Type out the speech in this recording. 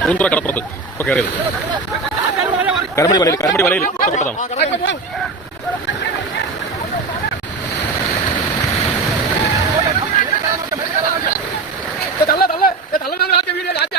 പൂന്തുറ കടപ്പുറത്ത് ഇപ്പൊ കയറിയത് കരമടി വലയിൽ കരമടി വലയിൽ പെട്ടതാണ് തള്ള തള്ള തള്ള ആക്കിയ വീഡിയോ ആദ്യം